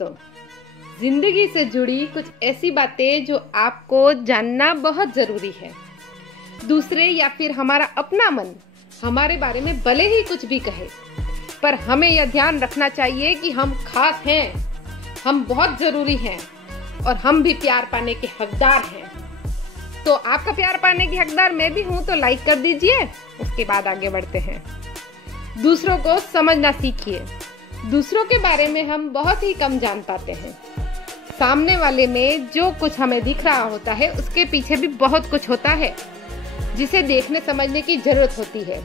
दोस्तों, जिंदगी से जुड़ी कुछ ऐसी बातें जो आपको जानना बहुत जरूरी है। दूसरे या फिर हमारा अपना मन हमारे बारे में भले ही कुछ भी कहे, पर हमें यह ध्यान रखना चाहिए कि हम खास हैं, हम बहुत जरूरी हैं और हम भी प्यार पाने के हकदार हैं। तो आपका प्यार पाने की हकदार मैं भी हूँ, तो लाइक कर दीजिए। उसके बाद आगे बढ़ते हैं। दूसरों को समझना सीखिए। दूसरों के बारे में हम बहुत ही कम जान पाते हैं। सामने वाले में जो कुछ हमें दिख रहा होता है, उसके पीछे भी बहुत कुछ होता है जिसे देखने समझने की जरूरत होती है।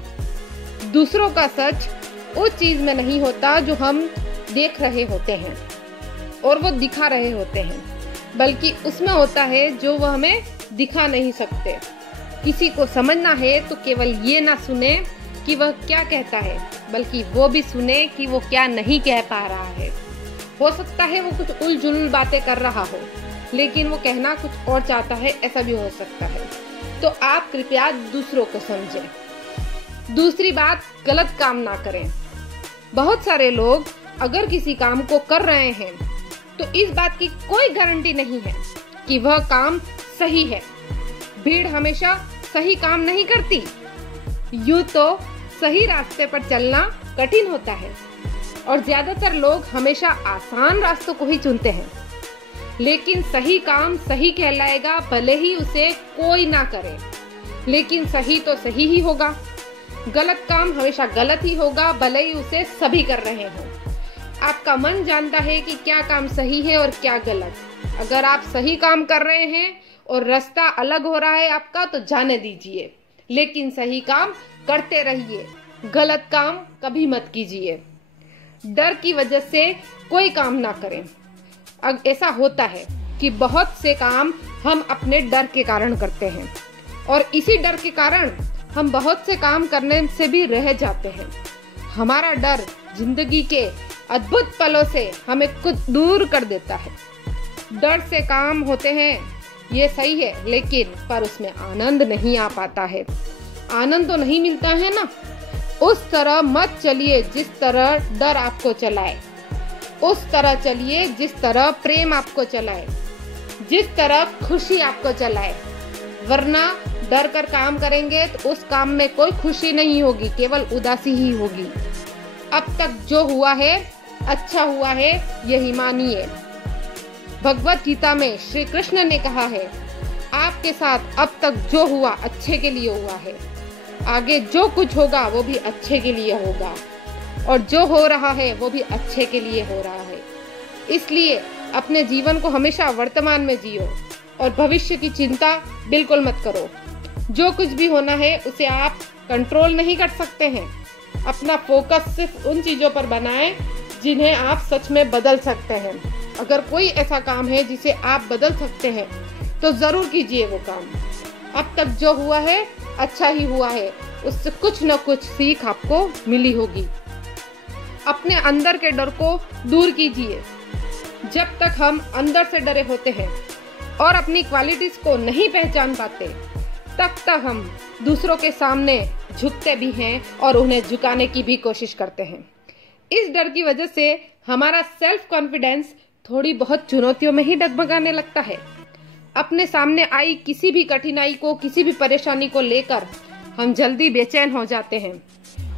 दूसरों का सच उस चीज में नहीं होता जो हम देख रहे होते हैं और वो दिखा रहे होते हैं, बल्कि उसमें होता है जो वह हमें दिखा नहीं सकते। किसी को समझना है तो केवल ये ना सुने कि वह क्या कहता है, बल्कि वो भी सुने कि वो क्या नहीं कह पा रहा है। हो सकता है वो कुछ उलझुल बातें कर रहा हो, लेकिन वो कहना कुछ और चाहता है, ऐसा भी हो सकता है। तो आप कृपया दूसरों को समझें। दूसरी बात, गलत काम ना करें। बहुत सारे लोग अगर किसी काम को कर रहे हैं तो इस बात की कोई गारंटी नहीं है कि वह काम सही है। भीड़ हमेशा सही काम नहीं करती। यूं तो सही रास्ते पर चलना कठिन होता है और ज्यादातर लोग हमेशा आसान रास्तों को ही चुनते हैं। लेकिन सही काम सही कहलाएगा, भले ही उसे कोई ना करे, लेकिन सही तो सही ही होगा। गलत काम हमेशा गलत ही होगा, भले ही उसे सभी कर रहे हो। आपका मन जानता है कि क्या काम सही है और क्या गलत। अगर आप सही काम कर रहे हैं और रास्ता अलग हो रहा है आपका, तो जाने दीजिए, लेकिन सही काम करते रहिए। गलत काम कभी मत कीजिए। डर की वजह से कोई काम ना करें। अब ऐसा होता है कि बहुत से काम हम अपने डर के कारण करते हैं और इसी डर के कारण हम बहुत से काम करने से भी रह जाते हैं। हमारा डर जिंदगी के अद्भुत पलों से हमें कुछ दूर कर देता है। डर से काम होते हैं, ये सही है, लेकिन पर उसमें आनंद नहीं आ पाता है। आनंद तो नहीं मिलता है ना। उस तरह मत चलिए जिस तरह डर आपको चलाए। उस तरह चलिए जिस तरह प्रेम आपको चलाए, जिस तरह खुशी आपको चलाए। वरना डर कर काम करेंगे तो उस काम में कोई खुशी नहीं होगी, केवल उदासी ही होगी। अब तक जो हुआ है अच्छा हुआ है, यही मानिए। भगवत गीता में श्री कृष्ण ने कहा है, आपके साथ अब तक जो हुआ अच्छे के लिए हुआ है। आगे जो कुछ होगा वो भी अच्छे के लिए होगा, और जो हो रहा है वो भी अच्छे के लिए हो रहा है। इसलिए अपने जीवन को हमेशा वर्तमान में जियो और भविष्य की चिंता बिल्कुल मत करो। जो कुछ भी होना है उसे आप कंट्रोल नहीं कर सकते हैं। अपना फोकस सिर्फ उन चीजों पर बनाएं जिन्हें आप सच में बदल सकते हैं। अगर कोई ऐसा काम है जिसे आप बदल सकते हैं तो जरूर कीजिए वो काम। अब तक जो हुआ है अच्छा ही हुआ है, उससे कुछ न कुछ सीख आपको मिली होगी। अपने अंदर के डर को दूर कीजिए। जब तक हम अंदर से डरे होते हैं और अपनी क्वालिटीज को नहीं पहचान पाते, तब तक हम दूसरों के सामने झुकते भी हैं और उन्हें झुकाने की भी कोशिश करते हैं। इस डर की वजह से हमारा सेल्फ कॉन्फिडेंस थोड़ी बहुत चुनौतियों में ही डगमगाने लगता है। अपने सामने आई किसी भी कठिनाई को, किसी भी परेशानी को लेकर हम जल्दी बेचैन हो जाते हैं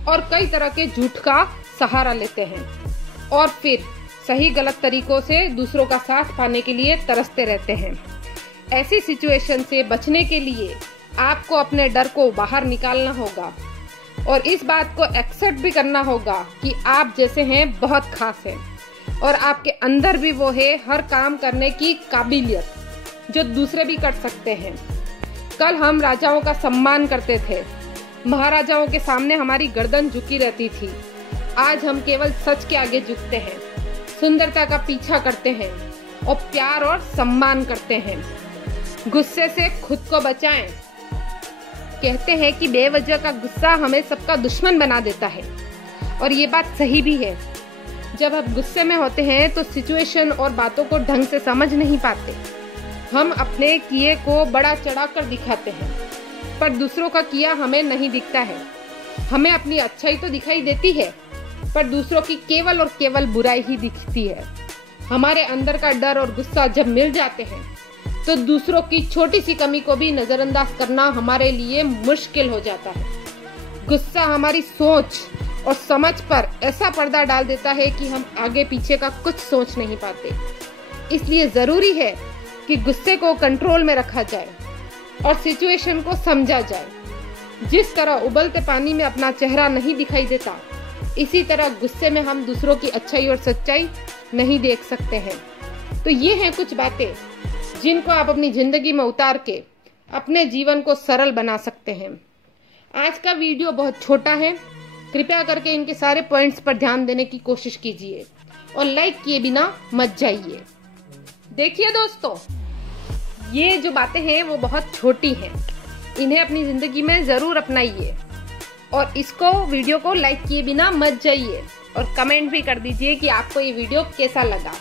और कई तरह के झूठ का सहारा लेते हैं और फिर सही गलत तरीकों से दूसरों का साथ पाने के लिए तरसते रहते हैं। ऐसी सिचुएशन से बचने के लिए आपको अपने डर को बाहर निकालना होगा और इस बात को एक्सेप्ट भी करना होगा कि आप जैसे हैं बहुत खास हैं और आपके अंदर भी वो है हर काम करने की काबिलियत जो दूसरे भी कर सकते हैं। कल हम राजाओं का सम्मान करते थे, महाराजाओं के सामने हमारी गर्दन झुकी रहती थी। आज हम केवल सच के आगे झुकते हैं, सुंदरता का पीछा करते हैं और प्यार और सम्मान करते हैं। गुस्से से खुद को बचाएं। कहते हैं कि बेवजह का गुस्सा हमें सबका दुश्मन बना देता है और ये बात सही भी है। जब हम गुस्से में होते हैं तो सिचुएशन और बातों को ढंग से समझ नहीं पाते। हम अपने किए को बड़ा चढ़ाकर दिखाते हैं, पर दूसरों का किया हमें नहीं दिखता है। हमें अपनी अच्छाई तो दिखाई देती है, पर दूसरों की केवल और केवल बुराई ही दिखती है। हमारे अंदर का डर और गुस्सा जब मिल जाते हैं तो दूसरों की छोटी सी कमी को भी नजरअंदाज करना हमारे लिए मुश्किल हो जाता है। गुस्सा हमारी सोच और समझ पर ऐसा पर्दा डाल देता है कि हम आगे पीछे का कुछ सोच नहीं पाते। इसलिए जरूरी है कि गुस्से को कंट्रोल में रखा जाए और सिचुएशन को समझा जाए। जिस तरह उबलते पानी में अपना चेहरा नहीं दिखाई देता, इसी तरह गुस्से में हम दूसरों की अच्छाई और सच्चाई नहीं देख सकते हैं। तो ये हैं कुछ बातें जिनको आप अपनी जिंदगी में उतार के अपने जीवन को सरल बना सकते हैं। आज का वीडियो बहुत छोटा है, कृपया करके इनके सारे पॉइंट्स पर ध्यान देने की कोशिश कीजिए और लाइक किए बिना मत जाइए। देखिए दोस्तों, ये जो बातें हैं वो बहुत छोटी हैं, इन्हें अपनी जिंदगी में जरूर अपनाइए और इसको वीडियो को लाइक किए बिना मत जाइए और कमेंट भी कर दीजिए कि आपको ये वीडियो कैसा लगा।